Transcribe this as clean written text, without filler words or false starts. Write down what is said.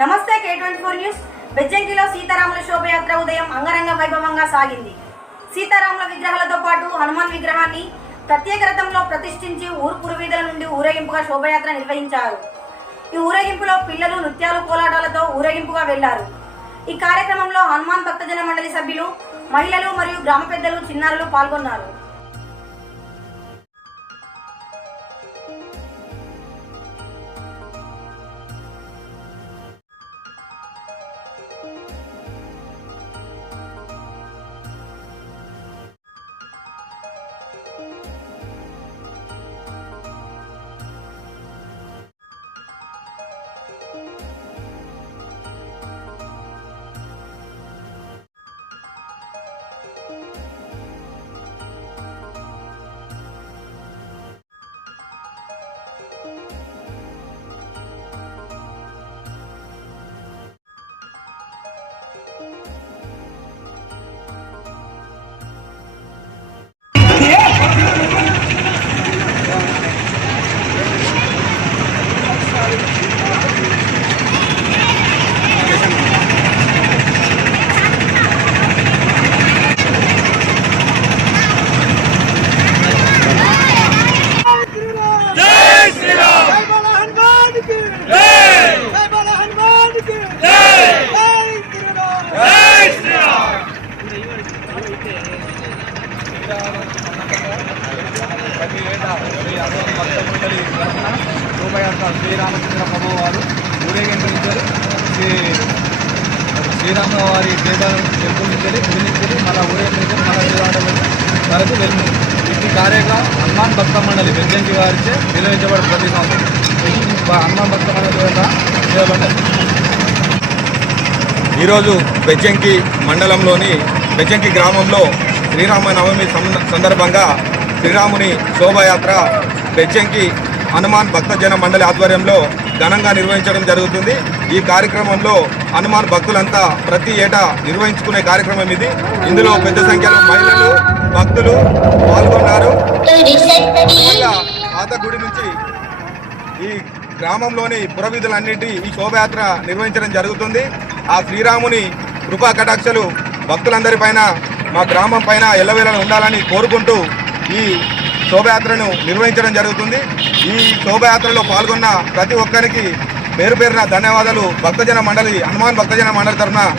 నమస్తే K24 news. బెజ్జంకిలో సీతారాముల శోభయాత్ర ఉదయం అంగరంగ వైభవంగా సాగింది. సీతారాముల విగ్రహాలతో పాటు హనుమాన్ విగ్రహాన్ని ప్రత్యేక రథంలో ప్రతిష్ఠించి ఊరు పురవీధుల నుండి ఊరేగింపుగా శోభయాత్ర నిర్వహించారు. ఈ ఊరేగింపులో పిల్లలు నృత్యాలు కోలాటాలతో ఊరేగింపుగా వెళ్లారు. ఈ కార్యక్రమంలో హనుమాన్ భక్తజన మండలి సభ్యులు, మహిళలు మరియు గ్రామ పెద్దలు, చిన్నారులు పాల్గొన్నారు. ప్రతి ఏటా శోభయాత్ర శ్రీరామచంద్ర ప్రభు వారు ఊరేగించారు. శ్రీరాముల వారి టెంపుల్ నుంచి వినించారు, మళ్ళీ ఊరేగించారు, మళ్ళీ వరకు వెళ్ళింది. ఈ కార్యక్రమం హనుమాన్ భక్త మండలి బెజ్జంకి వారిచే నిర్వహించబడి ప్రతి సంవత్సరం హనుమాన్ భక్త మండలి ద్వారా చేయబడ్డారు. ఈరోజు బెజ్జంకి మండలంలోని బెజ్జంకి గ్రామంలో శ్రీరామనవమి సందర్భంగా శ్రీరాముని శోభయాత్ర బెజ్జంకి హనుమాన్ భక్తజన మండలి ఆధ్వర్యంలో ఘనంగా నిర్వహించడం జరుగుతుంది. ఈ కార్యక్రమంలో హనుమాన్ భక్తులంతా ప్రతి ఏటా నిర్వహించుకునే కార్యక్రమం ఇది. ఇందులో పెద్ద సంఖ్యలో మహిళలు, భక్తులు పాల్గొన్నారు. పాత గుడి నుంచి ఈ గ్రామంలోని పురవీధులన్నింటి ఈ శోభయాత్ర నిర్వహించడం జరుగుతుంది. ఆ శ్రీరాముని కృపా కటాక్షలు భక్తులందరిపైన, మా గ్రామం పైన ఎల్లవేళలా ఉండాలని కోరుకుంటూ ఈ శోభయాత్రను నిర్వహించడం జరుగుతుంది. ఈ శోభయాత్రలో పాల్గొన్న ప్రతి ఒక్కరికి పేరు పేరున ధన్యవాదాలు. భక్తజన మండలి, హనుమాన్ భక్తజన మండలి తరఫున